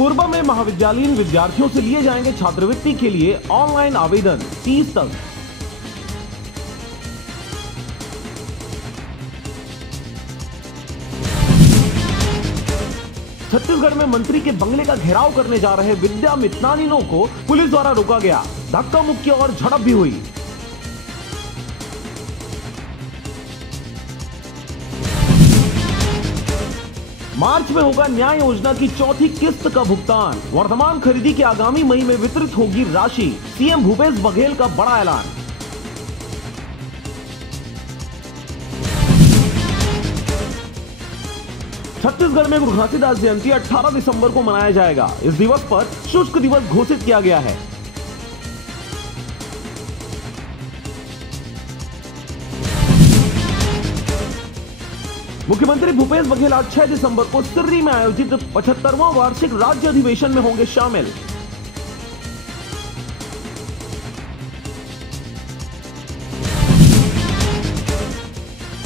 कोरबा में महाविद्यालयीन विद्यार्थियों से लिए जाएंगे छात्रवृत्ति के लिए ऑनलाइन आवेदन 30 तक। छत्तीसगढ़ में मंत्री के बंगले का घेराव करने जा रहे विद्या मितानिनों को पुलिस द्वारा रोका गया। धक्का मुक्की और झड़प भी हुई। मार्च में होगा न्याय योजना की चौथी किस्त का भुगतान। वर्तमान खरीदी के आगामी मई में वितरित होगी राशि। सीएम भूपेश बघेल का बड़ा ऐलान। छत्तीसगढ़ में गुरु घासीदास जयंती 18 दिसंबर को मनाया जाएगा। इस दिवस पर शुष्क दिवस घोषित किया गया है। मुख्यमंत्री भूपेश बघेल आज 6 दिसंबर को सिर्री में आयोजित 75वां वार्षिक राज्य अधिवेशन में होंगे शामिल।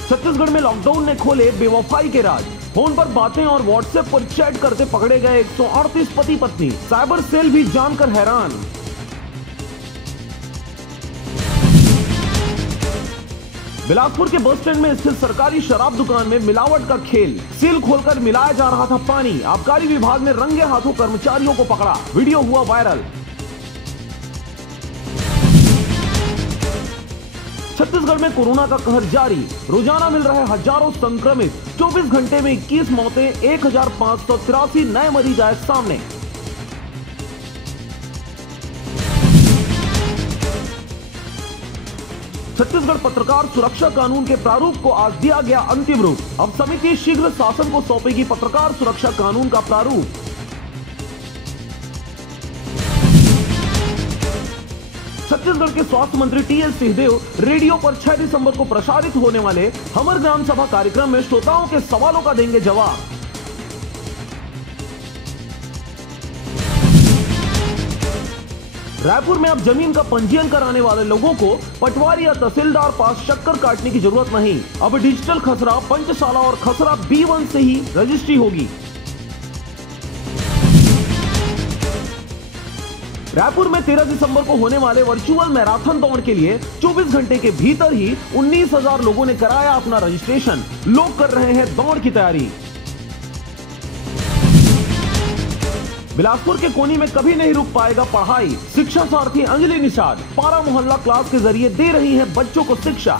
छत्तीसगढ़ में लॉकडाउन ने खोले बेवफाई के राज। फोन पर बातें और व्हाट्सएप पर चैट करते पकड़े गए 138 पति पत्नी। साइबर सेल भी जानकर हैरान। बिलासपुर के बस स्टैंड में स्थित सरकारी शराब दुकान में मिलावट का खेल। सील खोलकर मिलाया जा रहा था पानी। आबकारी विभाग ने रंगे हाथों कर्मचारियों को पकड़ा। वीडियो हुआ वायरल। छत्तीसगढ़ में कोरोना का कहर जारी। रोजाना मिल रहे हजारों संक्रमित। 24 घंटे में 21 मौतें, 1583 नए मरीज आए सामने। छत्तीसगढ़ पत्रकार सुरक्षा कानून के प्रारूप को आज दिया गया अंतिम रूप। अब समिति शीघ्र शासन को सौंपेगी पत्रकार सुरक्षा कानून का प्रारूप। छत्तीसगढ़ के स्वास्थ्य मंत्री टीएस सिंहदेव रेडियो पर 6 दिसंबर को प्रसारित होने वाले हमर ग्राम सभा कार्यक्रम में श्रोताओं के सवालों का देंगे जवाब। रायपुर में अब जमीन का पंजीयन कराने वाले लोगों को पटवारी या तहसीलदार पास चक्कर काटने की जरूरत नहीं। अब डिजिटल खसरा, पंचशाला और खसरा B1 से ही रजिस्ट्री होगी। रायपुर में 13 दिसंबर को होने वाले वर्चुअल मैराथन दौड़ के लिए 24 घंटे के भीतर ही 19,000 लोगों ने कराया अपना रजिस्ट्रेशन। लोग कर रहे हैं दौड़ की तैयारी। बिलासपुर के कोनी में कभी नहीं रुक पाएगा पढ़ाई। शिक्षा सारथी अंजलि निषाद पारा मोहल्ला क्लास के जरिए दे रही है बच्चों को शिक्षा।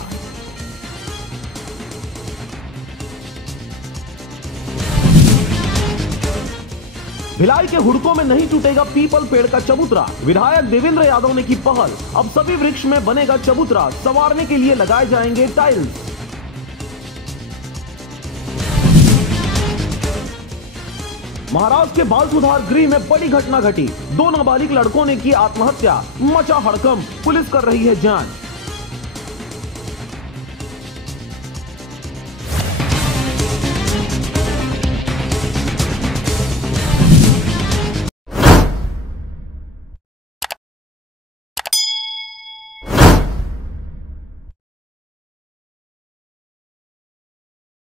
भिलाई के हुड़कों में नहीं टूटेगा पीपल पेड़ का चबूतरा। विधायक देवेंद्र यादव ने की पहल। अब सभी वृक्ष में बनेगा चबूतरा। संवारने के लिए लगाए जाएंगे टाइल्स। महाराष्ट्र के बाल सुधार गृह में बड़ी घटना घटी। 2 नाबालिग लड़कों ने की आत्महत्या। मचा हड़कंप। पुलिस कर रही है जांच।